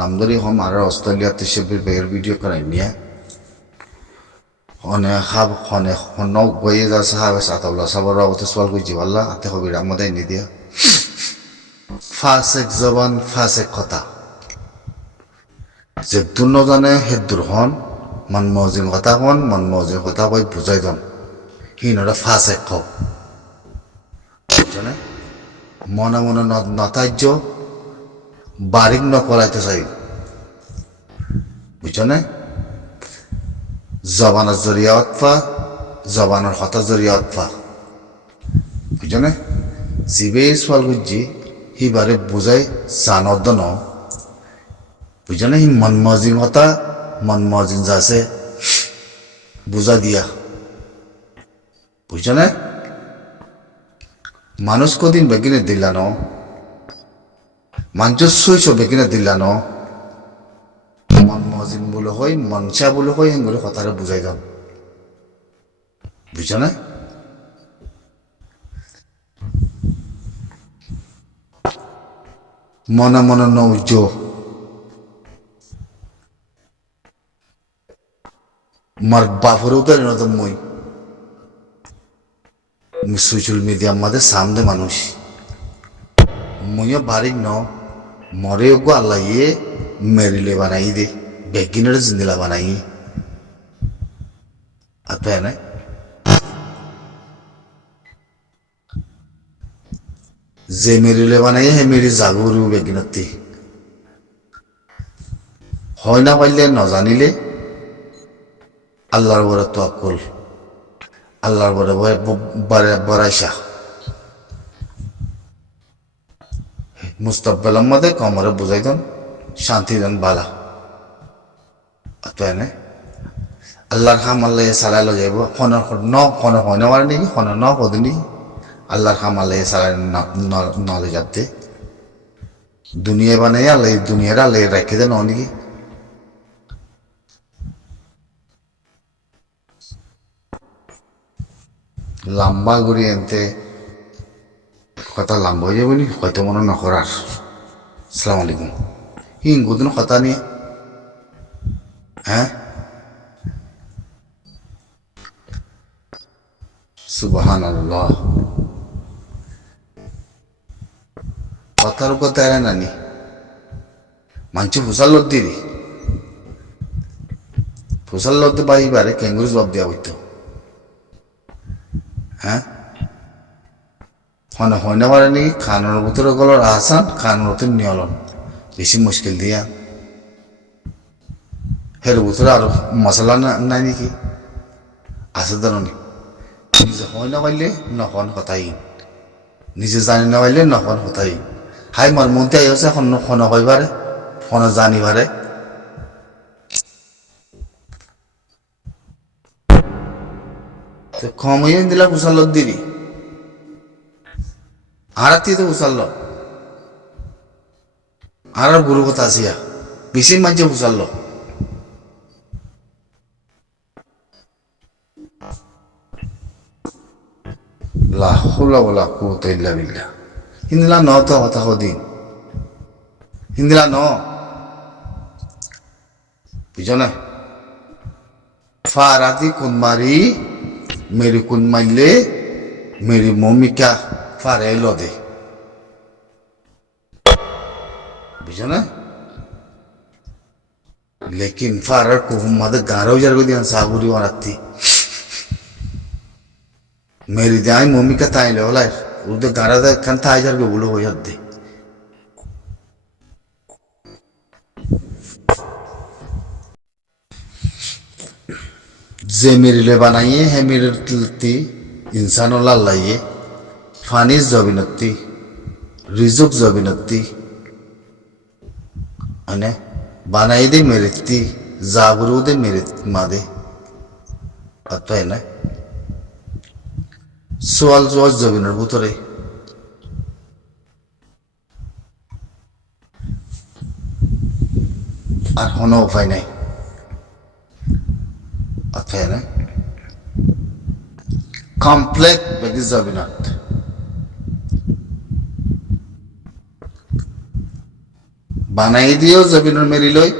নাম ধরে হম আর অস্ট্রেলিয়াতে সে বের ভিডিও করাই নিয়ে হনে হাব হনে হন গয়ে যা সাহাব সাতাবলা সাবর রাবতে সওয়াল কইছি আল্লাহ আতে হবে আমাদের নি দিয়া ফাসেক জবান ফাসেক কথা যে দুন জানে হে দুরহন মন মজিন কথা হন মন মজিন কথা কই বুঝাই দন হিনরা ফাসেক খ বুঝনে মনে মনে নতাজ্য বারিক নকরাইতে চাই বুঝনে জবানের জরিয়া অতফা জবানের হতা জরিয়া অতফা বুঝনে জিবে সোয়াল গুজি হিবারে বুঝাই জানদ ন বুঝনে হি মনমজিন হতা মনমজিন যাছে বুঝা দিয়া বুঝনে মানুষ কদিন বেগিনে দিলানো মানুষ সইছ বেগিনে দিলানো মন মজিন বলে হয় মনসা বলে হয় হেঙ্গুলো কথাটা বুঝাই দাম বুঝছ না মনে মনে নৌজ মার বাপরেও তো এনে তো মই সোশ্যাল মিডিয়ার মধ্যে সামনে মানুষ মইও বাড়ি ন মরে গো আল্লাহ ইয়ে মেরিলে বানাই দে বেগিনের জিন্দিলা বানাই আতো না যে মেরিলে বানাই হে মেরি জাগরু বেগিনতি হয় না পাইলে নজানিলে আল্লাহর বড় তাওয়াক্কুল আল্লাহর বড় বড়াইশা মুস্তাকবেলের মধ্যে কমরে বুঝাই দেন শান্তি দেন বালা আতো না আল্লাহর খাম আল্লাহ সালাই লো যাইব খন হয় না মারে নাকি খন ন কদি নাকি আল্লাহর খাম আল্লাহ সালাই নলে যাতে দুনিয়া বানাই আল্লাহ দুনিয়ার আল্লাহ রেখে দেন নাকি লম্বা করি এনতে কথা লম্বা হয়ে যাবে নি হয়তো মনে নকরার আসসালামু আলাইকুম হিংগুদিন কথা নিয়ে হ্যাঁ সুবহানাল্লাহ কথার কথা এরা নানি মানছি ফুসাল লদ দিদি ফুসাল লদ পাইবারে কেঙ্গুরি জবাব দেওয়া হইতো হ্যাঁ হনে হয় না পারে নাকি খানোর ভিতরে গলার আসান খানোর ভিতরে নিয়লন বেশি মুশকিল দিয়া হের ভিতরে আরো মশলা নাই নাকি আছে ধরনি নিজে হয় না পাইলে নখন কথাই নিজে জানি না পাইলে নখন কথাই হাই মার মধ্যে আইছে এখন খন কইবারে খন জানিবারে তো কমই দিলা কুশাল দিদি আরাতি তো কুশাল আর গুরু কথা আসিয়া বেশি মাঝে কুশাল লা হাওলা ওয়ালা কুওয়াতা ইল্লা বিল্লাহ হিন্দিলা ন তো কথা কদিন হিন্দিলা ন বুঝো না ফারাতি কুন মারি मेरी कुन माइले मेरी मम्मी क्या फारे लो दे बुझो ना लेकिन फारर को मद गारो जार को दिया साबुरी वारती मेरी जाई मम्मी का ताई ले वाला उधर गारा दा कन ताई जार को बोलो हो जाते जे मेरे लिए बनाइए है मेरे लती इंसान वाला लाइए फानिस जबिनती रिजुक जबिनती अने बनाई दे मेरे ती जाबरू दे मेरे मादे अतो है ना सोल जोज जबिनर बुतरे আর কোনো উপায় নাই Atene complete Begizabinat বানাই দিও জমিনের মেরি লই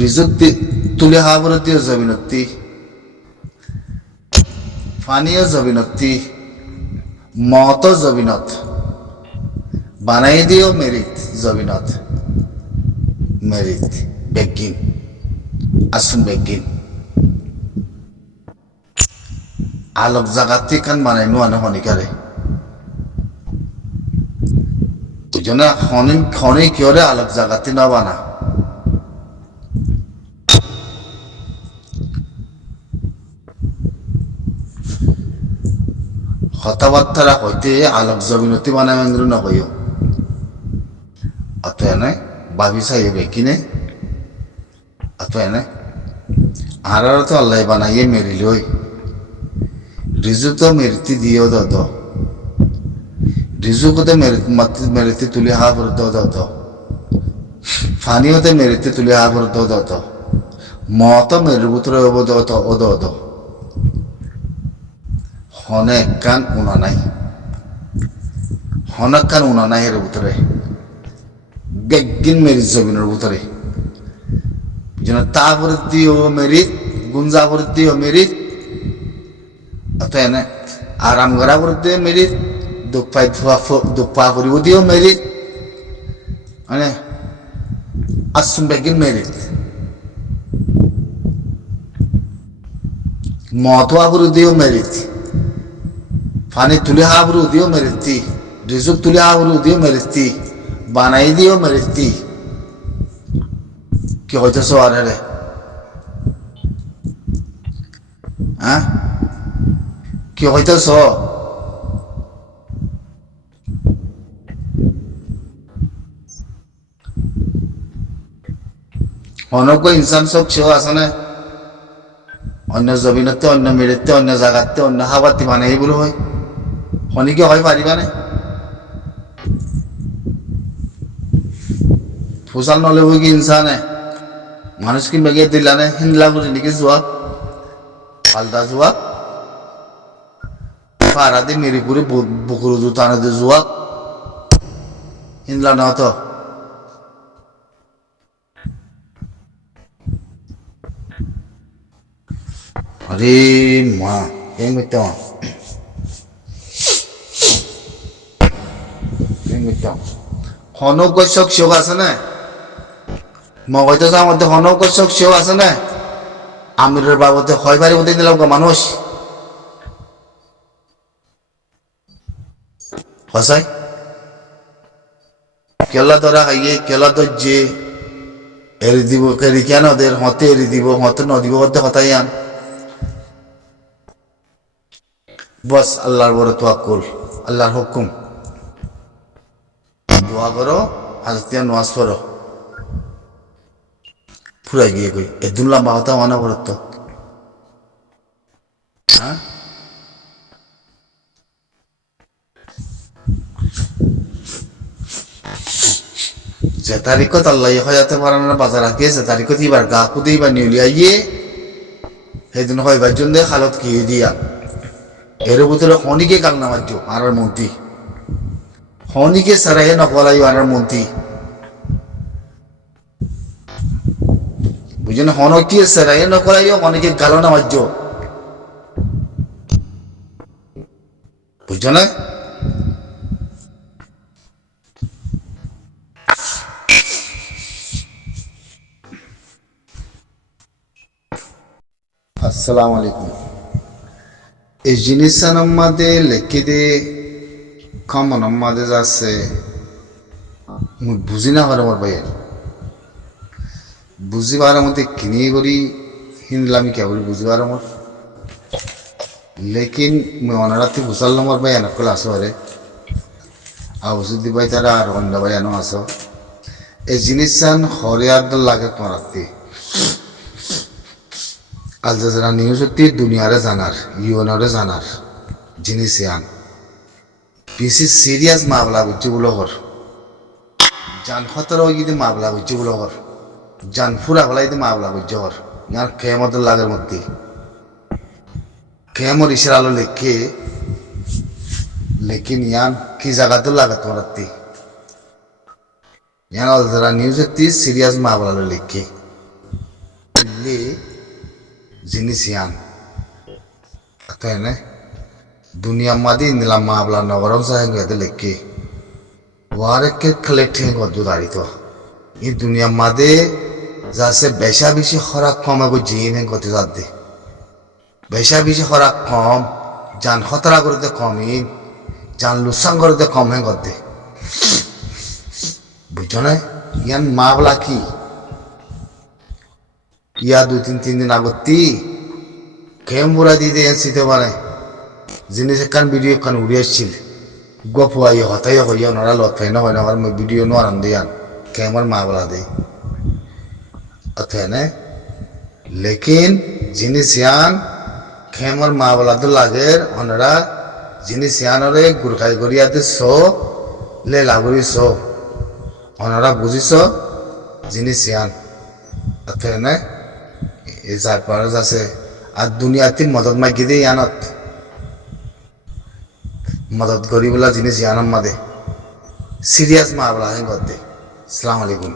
রিজুক তুলে হাবর দিও জমিনতি ফানিও জমিনতি মত জমিনত বানাই দিও মেরিত জমিনত মেরিত বেগিন আসুন বেগিন আলোক জাগাতি কান বানাই নোয়ানো হনিকারে বুঝনা খনি কিয়রে আলোক জাগাতি না বানা কথাবার্তা হইতে আলোক জমিনতি বানাই মেঙ্গুর না কইও অত এনে ভাবি চাইবে কিনে অত এনে আর তো আল্লাহ বানাইয়ে মেরিলই রিজুক তো মেরিতি দিও দত রিজুকতে মেরিতি তুলি হা ভর দত ফানিওতে মেরিতি তুলি হা ভর দত মত মেরুপুত্র দত ও দত হনে কান উনা নাই হনক কান উনা নাই এর ভিতরে বেগিন মেরিত জমিনের ভিতরে যেন তা ভর্তি ও মেরিত গুঞ্জা ভর্তি ও মেরিত অত এনে আরাম করা ভর্তি মেরিত দুপা করিব দিও মেরিত মানে আসুন বেগিন মেরিত মতোয়া করে দিও মেরিত ফানি তুলে হাবরু দিও মেরিতি রিজুক তুলে হাবরু দিও মেরিতি বানাই দিও মেরিতি কি হইতেছ আর রে হ্যাঁ কি হইতেছ অনক ইনসান সব সেও আছে না অন্য জমিনতে অন্য মেরিতে অন্য জায়গাতে অন্য হাবাতি বানাই বলে হয় হনিকে হয় পারিবা না ফুসাল নলে বই কি ইনসানে মানুষ কি বেগে দিলা না হিন্দলা করে নিকে জোয়া পাল্টা জোয়া পারা দিয়ে মিরিপুরে বুকুর জুতানে দিয়ে জোয়া হিন্দলা না তো আরে মা এই মিটা হনক গছক সেও আছে না মগজ মধ্যে হনক গছক সেও আছে না আমিরের বাবদে হয় বাড়ি মধ্যে দিলাম মানুষ হসাই কেলা ধরা খাইয়ে কেলা দর্জে এরি দিব এরি কেন ওদের হতে এরি দিব হতে নদীব মধ্যে হতাই আন বস আল্লাহর বড় তোয়াক্কুল আল্লাহর হুকুম দোয়া করো হাজতিয়া নামাজ পড়ো ফুরাই গিয়ে কই এদুন লম্বা হতা মানা পড়ত হ্যাঁ যে তারিখত আল্লাহ হয়াতে পারান বাজার আগে যে তারিখত এবার গা খুদেই বা নিউলি আইয়ে সেদিন হইবার জন্য খালত কি দিয়া এর ভিতরে হনিকে কাল নামাজ আর মন্ত্রী হনিকে সারাই নকলাই আর মন্ত্রী বুঝলেন হনকে সারাই নকলাই হনিকে গালো নামাজ বুঝছো না আসসালামু আলাইকুম এই জিনিসটা আমাদে লেখি দে কমন আমাদে যাচ্ছে মুই বুঝি না পারে আমার ভাইয়ের বুঝিবার মধ্যে কিনে করি হিনলামি কে বলি বুঝিবার আমার লেকিন মুই অনারাতে বুঝালাম আমার ভাই এনকল আসো আরে আউসুদ্দি ভাই তারা আর অন্য ভাই এনো আসো এই জিনিসটা হরিয়ার লাগে তোমার আল জাজিরা নিউজ হচ্ছে দুনিয়ারে জানার ইউএনরে জানার জিনিস আন বেশি সিরিয়াস মামলা বুঝছি বলো হর জান খতর যদি মামলা বুঝছি বলো হর জান ফুরা হলাই মামলা বুঝছি হর ইয়ার কেমত লাগের মধ্যে কেমর ইশার আলো লেখে लेकिन यान की जगह तो लागत मरती यान जरा न्यूज ती सीरियस मामला लिखी ले जिनिस यान अतने दुनिया मादी नीला मामला नगरम साहेब लिखी वारे के कलेक्टिंग को दुदारी तो ये दुनिया मादे जैसे बेशा बिशी खराब कम है को जीन है कोते जाते बेशा बिशी खराब कम जान खतरा करते कम ही जान लुसान करते कम है कोते बुझो ना यान मामला की या 2-3 दिन आगोती केम बुरा दी दे सीधे वाले जिन्हें से कान वीडियो कान उड़िया चिल गप हुआ ये होता है कोई नरा लोग फैन हो ना और मैं वीडियो नो आराम दिया कैमर मामला दे अथे ने लेकिन जिन्हें सियान कैमर मामला तो लागे ओनरा जिन्हें सियान और एक गुरखाई गुरिया दे सो ले लागुरी सो ओनरा बुझी सो जिन्हें सियान अथे ने इस पर जैसे आज दुनिया तीन मदद में गिरे यानत मदद गरीब वाला जिन्हें यानम मदे सीरियस मामला है गद्दे अस्सलाम वालेकुम।